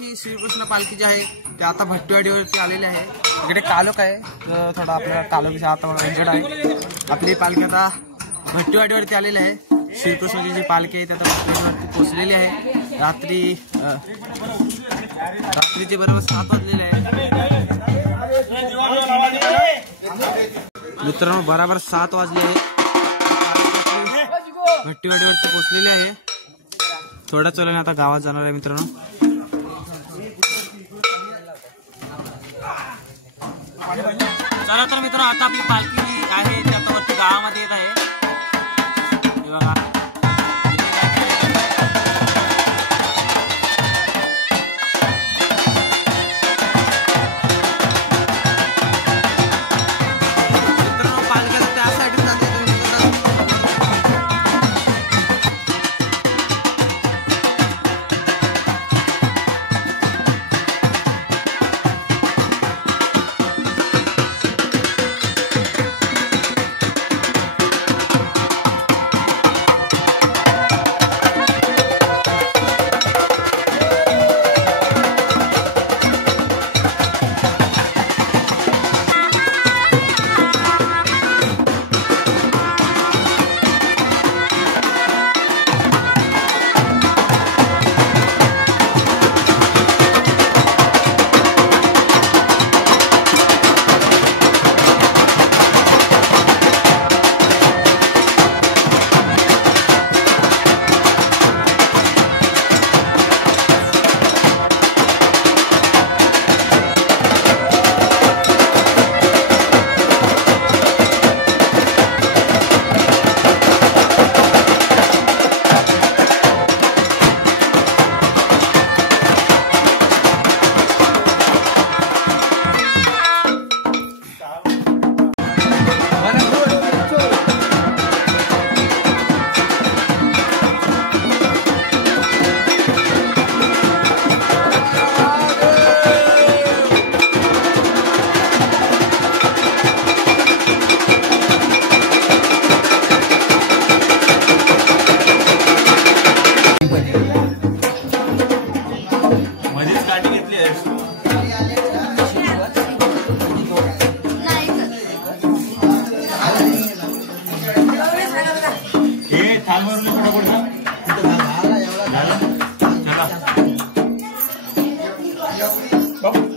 पालखी श्रीकृष्ण पालखी जी आहे ते आता भट्टीवाडीवरती आलेली आहे। इकडे कालोख आहे तर थोडा आपल्याला कालोख आता इंजर्ड आहे। आपली पालखी आता भट्टीवाडीवरती आलेली आहे। श्रीकृष्णाची जी पालखी आहे ती आता भट्टीवाडीवरती पोहोचलेली आहे। रात्रीचे बरोबर 7 वाजलेले आहे मित्रांनो, बरोबर 7 वाजले आहे। भट्टीवाडीवरती पोहोचलेले आहे। थोड्याच वेळाने आता गावात जाणार आहे मित्रांनो। चला तर मित्रांनो, आता आपली पालखी आहे ती आता वरती गावामध्ये येत आहे। बघा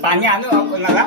पाणी आणू आपल्याला।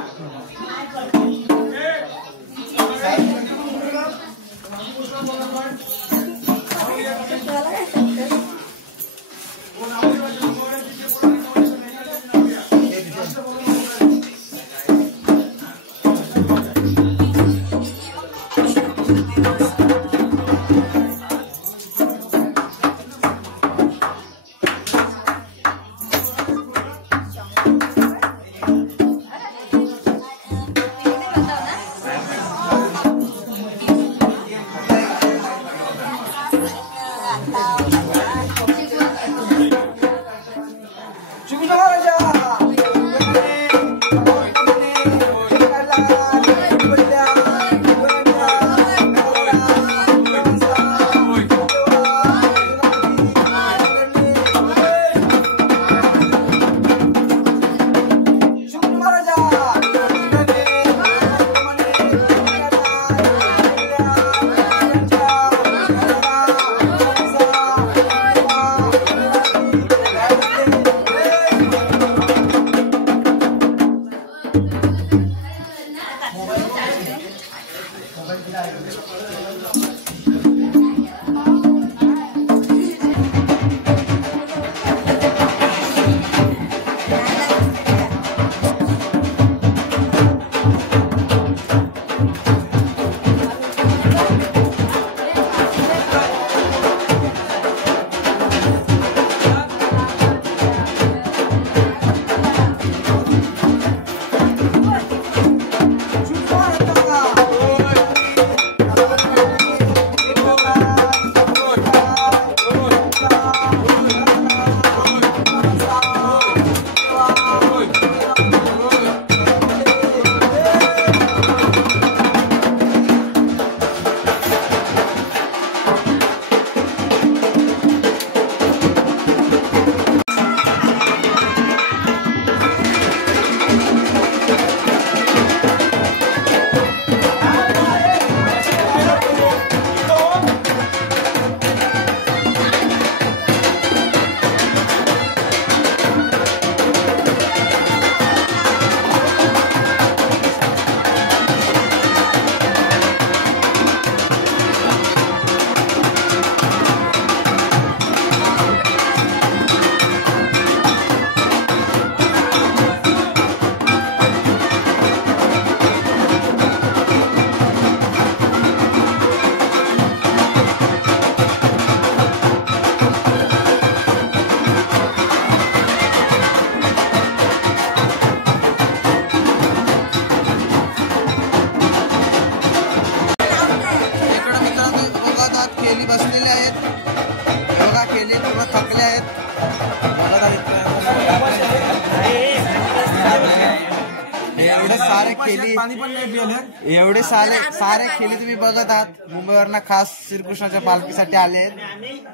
खेळी एवढे सारे खेळी तुम्ही बघत आहात. मुंबईवरनं खास श्रीकृष्णाच्या पालखीसाठी आले आहेत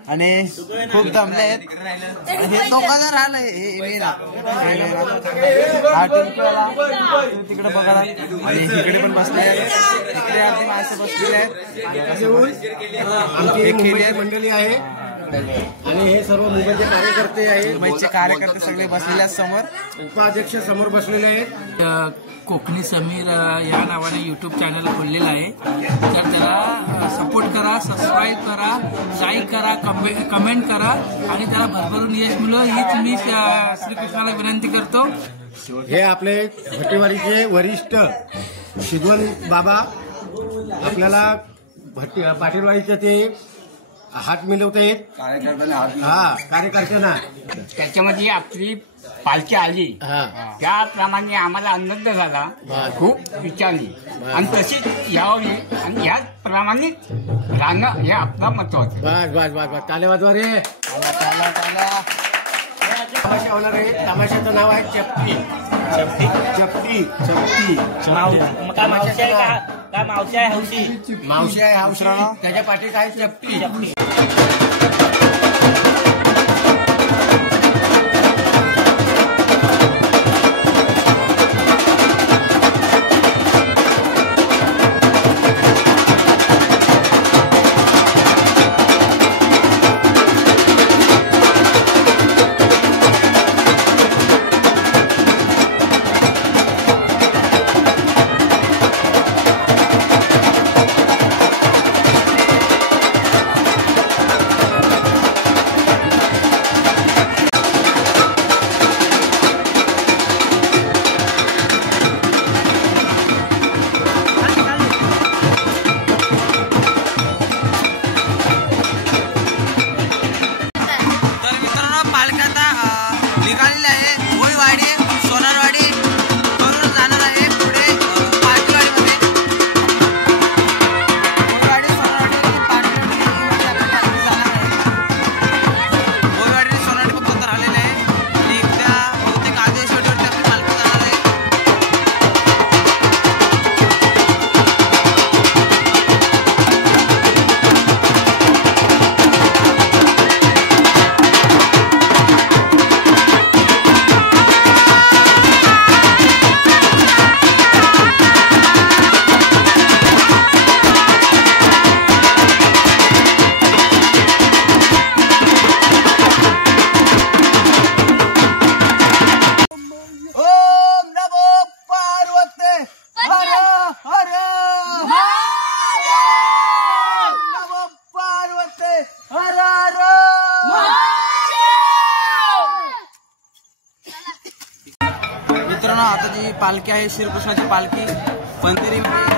आणि खूप दमले आहेत. हे दोघं जर राहिलं हा टिंकूला तिकडे बघत आहात आणि इकडे पण बसले आहेत. इकडे अगदी माणसं बसलेले आहेत. मंडळी आहे आणि हे सर्व मुंबईचे कार्यकर्ते आहेत. मुंबईचे कार्यकर्ते सगळे बसलेले आहेत. समोर उपाध्यक्ष समोर बसलेले आहेत. कोकणी समीर या नावाने यूट्यूब चॅनल खोललेलं आहे. तर त्याला सपोर्ट करा, सबस्क्राईब करा, लाईक करा, कमेंट करा आणि त्याला भरभरून यश मिळो हीच मी श्रीकृष्णाला विनंती करतो. हे आपले भट्टीवाडीचे वरिष्ठ शिगवण बाबा आपल्याला पाटीलवाडीचे ते हात मिळवत आहेत कार्यकर्त्यांना. त्याच्यामध्ये आपली पालखी आली त्याप्रमाणे आम्हाला आनंद झाला, खूप विचारली आणि तशीच यावी आणि ह्याच प्रमाणे राहणं हे आपलं महत्वाचं. बस ताले वाजवा रे. तमाशा होणार आहे. तमाशाचं नाव आहे चपटी. मावशी आहे हौशी. त्याच्या पाठीत आहे चपटी. मित्रांनो, आता जी पालखी आहे श्रीकृष्णाची पालखी पंढरीमध्ये